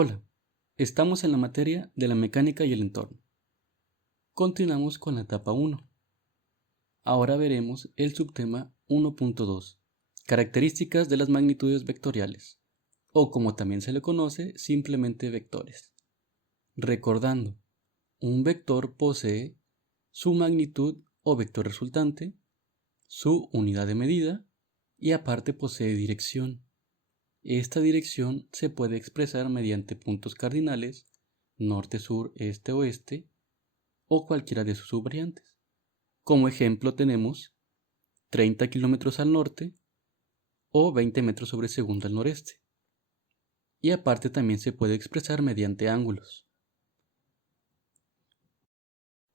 Hola, estamos en la materia de la mecánica y el entorno. Continuamos con la etapa 1. Ahora veremos el subtema 1.2, características de las magnitudes vectoriales, o como también se le conoce, simplemente vectores. Recordando, un vector posee su magnitud o vector resultante, su unidad de medida y aparte posee dirección. Esta dirección se puede expresar mediante puntos cardinales, norte, sur, este, oeste, o cualquiera de sus subvariantes. Como ejemplo tenemos 30 kilómetros al norte o 20 metros sobre segundo al noreste. Y aparte también se puede expresar mediante ángulos,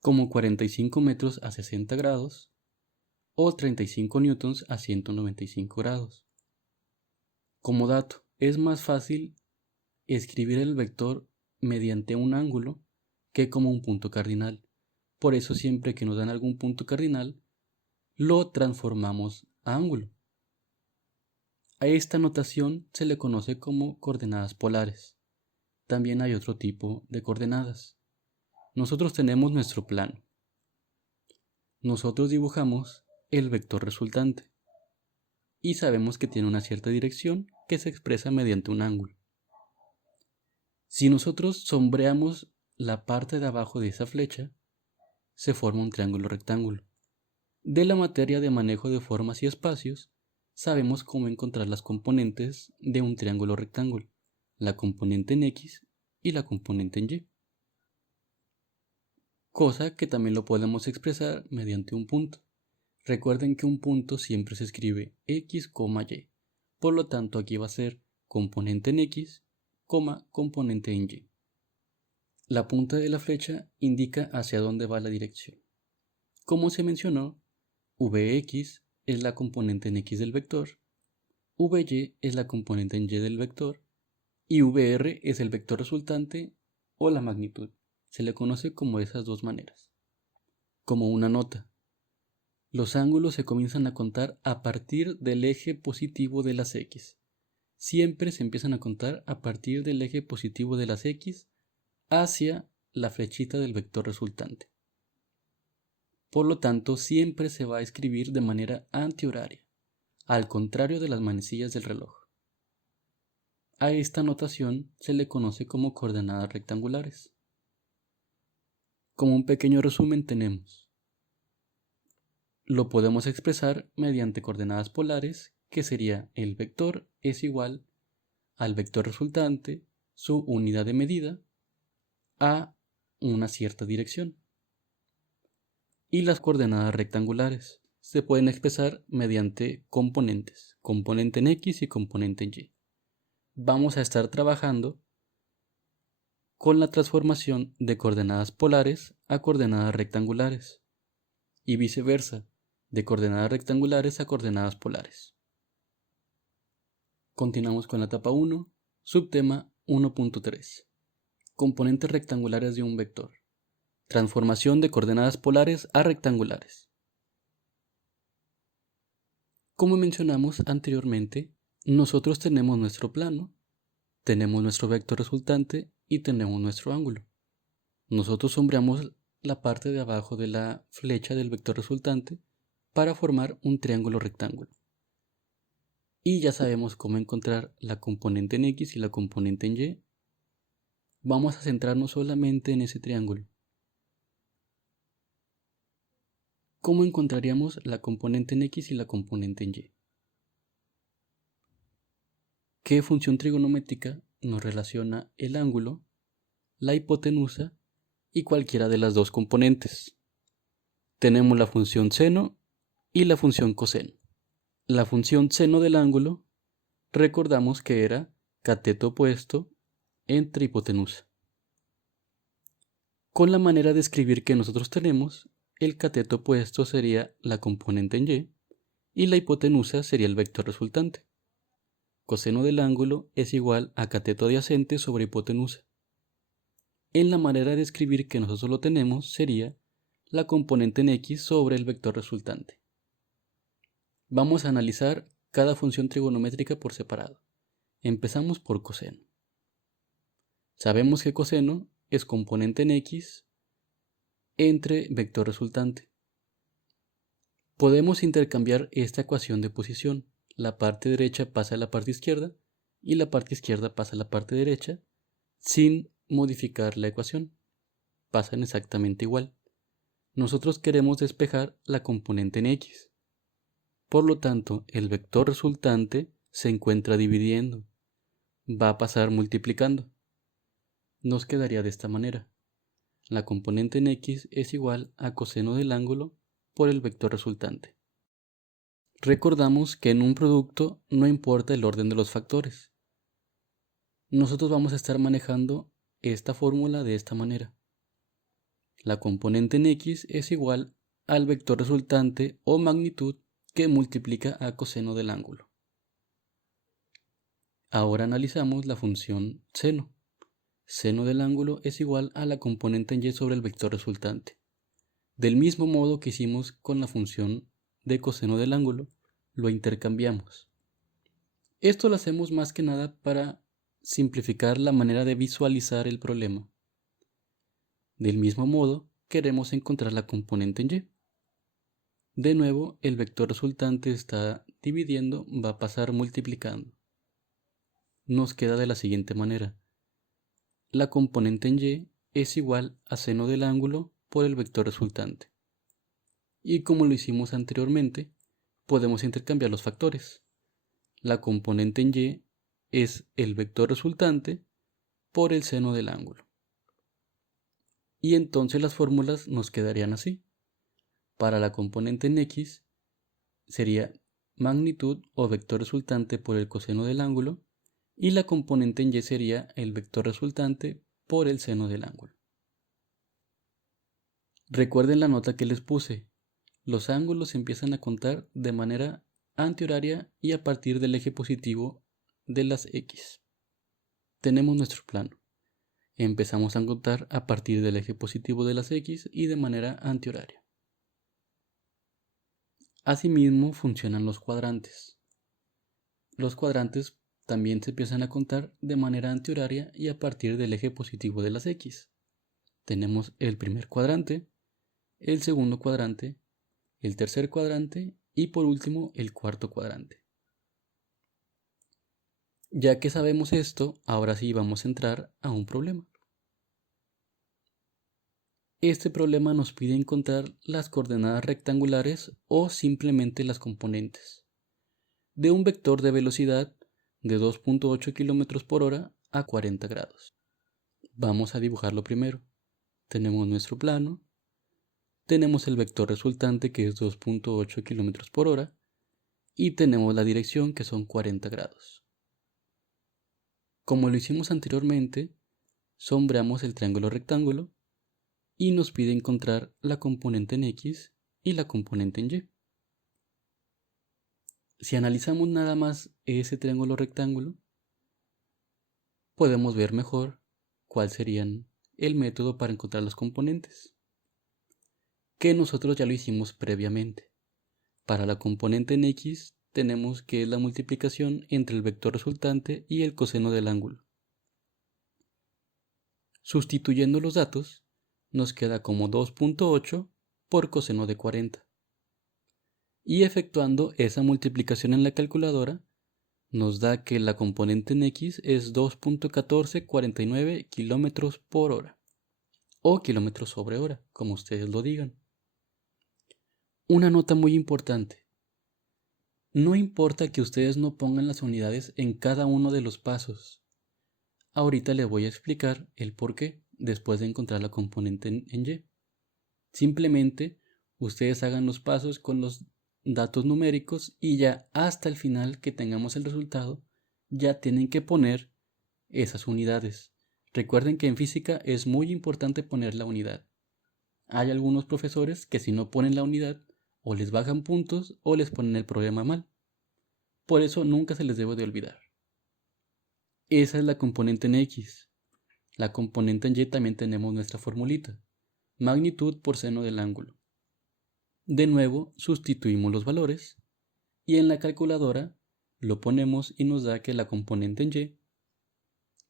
como 45 metros a 60 grados o 35 newtons a 195 grados. Como dato, es más fácil escribir el vector mediante un ángulo que como un punto cardinal. Por eso siempre que nos dan algún punto cardinal, lo transformamos a ángulo. A esta notación se le conoce como coordenadas polares. También hay otro tipo de coordenadas. Nosotros tenemos nuestro plano. Nosotros dibujamos el vector resultante y sabemos que tiene una cierta dirección que se expresa mediante un ángulo. Si nosotros sombreamos la parte de abajo de esa flecha, se forma un triángulo rectángulo. De la materia de manejo de formas y espacios, sabemos cómo encontrar las componentes de un triángulo rectángulo, la componente en X y la componente en Y. Cosa que también lo podemos expresar mediante un punto. Recuerden que un punto siempre se escribe X, Y. Por lo tanto, aquí va a ser componente en X, componente en Y. La punta de la flecha indica hacia dónde va la dirección. Como se mencionó, Vx es la componente en X del vector, Vy es la componente en Y del vector y Vr es el vector resultante o la magnitud. Se le conoce como de esas dos maneras. Como una nota, los ángulos se comienzan a contar a partir del eje positivo de las X. Siempre se empiezan a contar a partir del eje positivo de las X hacia la flechita del vector resultante. Por lo tanto, siempre se va a escribir de manera antihoraria, al contrario de las manecillas del reloj. A esta notación se le conoce como coordenadas rectangulares. Como un pequeño resumen tenemos, lo podemos expresar mediante coordenadas polares, que sería el vector es igual al vector resultante, su unidad de medida, a una cierta dirección. Y las coordenadas rectangulares se pueden expresar mediante componentes, componente en X y componente en Y. Vamos a estar trabajando con la transformación de coordenadas polares a coordenadas rectangulares y viceversa, de coordenadas rectangulares a coordenadas polares. Continuamos con la etapa 1, subtema 1.3. Componentes rectangulares de un vector. Transformación de coordenadas polares a rectangulares. Como mencionamos anteriormente, nosotros tenemos nuestro plano, tenemos nuestro vector resultante y tenemos nuestro ángulo. Nosotros sombreamos la parte de abajo de la flecha del vector resultante para formar un triángulo rectángulo. Y ya sabemos cómo encontrar la componente en X y la componente en Y. Vamos a centrarnos solamente en ese triángulo. ¿Cómo encontraríamos la componente en X y la componente en Y? ¿Qué función trigonométrica nos relaciona el ángulo, la hipotenusa y cualquiera de las dos componentes? Tenemos la función seno y la función coseno. La función seno del ángulo, recordamos que era cateto opuesto entre hipotenusa. Con la manera de escribir que nosotros tenemos, el cateto opuesto sería la componente en Y y la hipotenusa sería el vector resultante. Coseno del ángulo es igual a cateto adyacente sobre hipotenusa. En la manera de escribir que nosotros lo tenemos sería la componente en X sobre el vector resultante. Vamos a analizar cada función trigonométrica por separado. Empezamos por coseno. Sabemos que coseno es componente en X entre vector resultante. Podemos intercambiar esta ecuación de posición. La parte derecha pasa a la parte izquierda y la parte izquierda pasa a la parte derecha sin modificar la ecuación. Pasan exactamente igual. Nosotros queremos despejar la componente en X. Por lo tanto, el vector resultante se encuentra dividiendo. Va a pasar multiplicando. Nos quedaría de esta manera. La componente en X es igual a coseno del ángulo por el vector resultante. Recordamos que en un producto no importa el orden de los factores. Nosotros vamos a estar manejando esta fórmula de esta manera. La componente en X es igual al vector resultante o magnitud que multiplica a coseno del ángulo. Ahora analizamos la función seno. Seno del ángulo es igual a la componente en Y sobre el vector resultante. Del mismo modo que hicimos con la función de coseno del ángulo, lo intercambiamos. Esto lo hacemos más que nada para simplificar la manera de visualizar el problema. Del mismo modo, queremos encontrar la componente en Y. De nuevo, el vector resultante está dividiendo, va a pasar multiplicando. Nos queda de la siguiente manera. La componente en Y es igual a seno del ángulo por el vector resultante. Y como lo hicimos anteriormente, podemos intercambiar los factores. La componente en Y es el vector resultante por el seno del ángulo. Y entonces las fórmulas nos quedarían así. Para la componente en X sería magnitud o vector resultante por el coseno del ángulo y la componente en Y sería el vector resultante por el seno del ángulo. Recuerden la nota que les puse. Los ángulos se empiezan a contar de manera antihoraria y a partir del eje positivo de las X. Tenemos nuestro plano. Empezamos a contar a partir del eje positivo de las X y de manera antihoraria. Asimismo funcionan los cuadrantes. Los cuadrantes también se empiezan a contar de manera antihoraria y a partir del eje positivo de las X. Tenemos el primer cuadrante, el segundo cuadrante, el tercer cuadrante y por último el cuarto cuadrante. Ya que sabemos esto, ahora sí vamos a entrar a un problema. Este problema nos pide encontrar las coordenadas rectangulares o simplemente las componentes de un vector de velocidad de 2.8 km por hora a 40 grados. Vamos a dibujarlo primero. Tenemos nuestro plano, tenemos el vector resultante que es 2.8 km por hora y tenemos la dirección que son 40 grados. Como lo hicimos anteriormente, sombreamos el triángulo rectángulo y nos pide encontrar la componente en X y la componente en Y. Si analizamos nada más ese triángulo rectángulo, podemos ver mejor cuál sería el método para encontrar los componentes, que nosotros ya lo hicimos previamente. Para la componente en X tenemos que es la multiplicación entre el vector resultante y el coseno del ángulo. Sustituyendo los datos, nos queda como 2.8 por coseno de 40. Y efectuando esa multiplicación en la calculadora, nos da que la componente en X es 2.1449 km por hora, o kilómetros sobre hora, como ustedes lo digan. Una nota muy importante. No importa que ustedes no pongan las unidades en cada uno de los pasos. Ahorita les voy a explicar el por qué después de encontrar la componente en Y. Simplemente ustedes hagan los pasos con los datos numéricos y ya hasta el final que tengamos el resultado ya tienen que poner esas unidades. Recuerden que en física es muy importante poner la unidad. Hay algunos profesores que si no ponen la unidad o les bajan puntos o les ponen el problema mal. Por eso nunca se les debe de olvidar. Esa es la componente en X. La componente en Y también tenemos nuestra formulita. Magnitud por seno del ángulo. De nuevo sustituimos los valores y en la calculadora lo ponemos y nos da que la componente en Y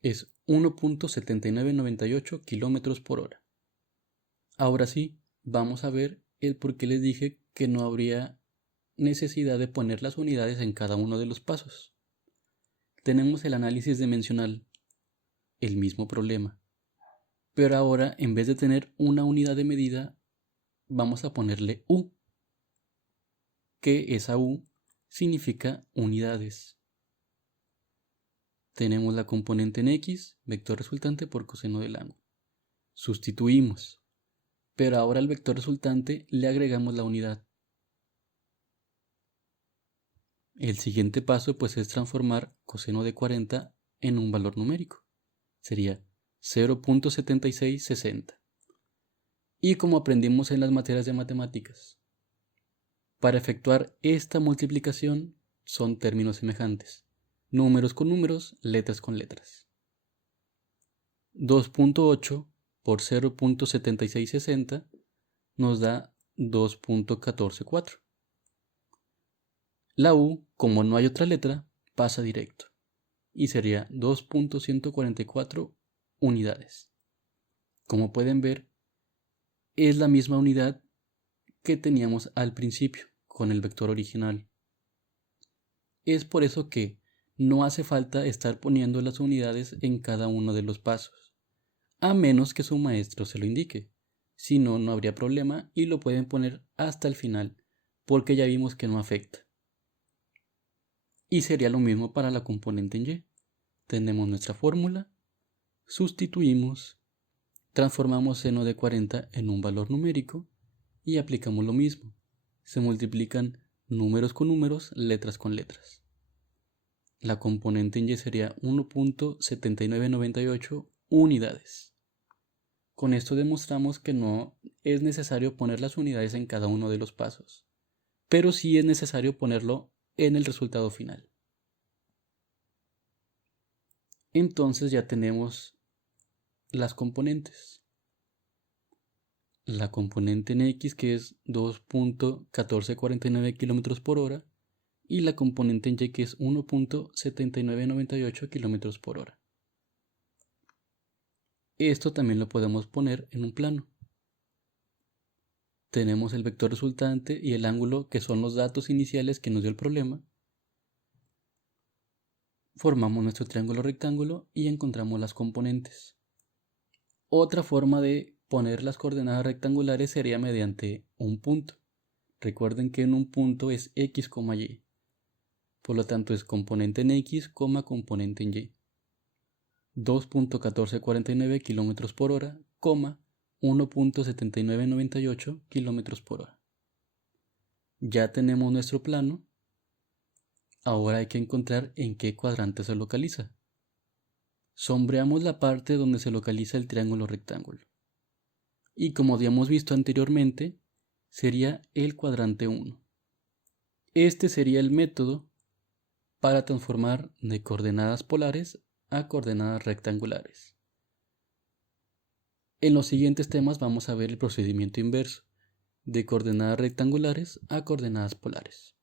es 1.7998 km por hora. Ahora sí, vamos a ver el por qué les dije que no habría necesidad de poner las unidades en cada uno de los pasos. Tenemos el análisis dimensional, el mismo problema, pero ahora en vez de tener una unidad de medida, vamos a ponerle U, que esa U significa unidades. Tenemos la componente en X, vector resultante por coseno del ángulo. Sustituimos, pero ahora al vector resultante le agregamos la unidad. El siguiente paso pues es transformar coseno de 40 en un valor numérico. Sería 0.7660. Y como aprendimos en las materias de matemáticas, para efectuar esta multiplicación son términos semejantes. Números con números, letras con letras. 2.8 por 0.7660 nos da 2.144. La U, como no hay otra letra, pasa directo y sería 2.144 unidades. Como pueden ver, es la misma unidad que teníamos al principio con el vector original. Es por eso que no hace falta estar poniendo las unidades en cada uno de los pasos, a menos que su maestro se lo indique. Si no, no habría problema y lo pueden poner hasta el final, porque ya vimos que no afecta. Y sería lo mismo para la componente en Y. Tenemos nuestra fórmula, sustituimos, transformamos seno de 40 en un valor numérico y aplicamos lo mismo. Se multiplican números con números, letras con letras. La componente en Y sería 1.7998 unidades. Con esto demostramos que no es necesario poner las unidades en cada uno de los pasos, pero sí es necesario ponerlo en el resultado final. Entonces ya tenemos las componentes. La componente en X, que es 2.1449 km por hora, y la componente en Y, que es 1.7998 km por hora. Esto también lo podemos poner en un plano. Tenemos el vector resultante y el ángulo, que son los datos iniciales que nos dio el problema. Formamos nuestro triángulo rectángulo y encontramos las componentes. Otra forma de poner las coordenadas rectangulares sería mediante un punto. Recuerden que en un punto es X, Y. Por lo tanto es componente en X, componente en Y. 2.1449 km por hora, 1.7998 km por hora. Ya tenemos nuestro plano. Ahora hay que encontrar en qué cuadrante se localiza. Sombreamos la parte donde se localiza el triángulo rectángulo. Y como habíamos visto anteriormente, sería el cuadrante 1. Este sería el método para transformar de coordenadas polares a coordenadas rectangulares. En los siguientes temas vamos a ver el procedimiento inverso, de coordenadas rectangulares a coordenadas polares.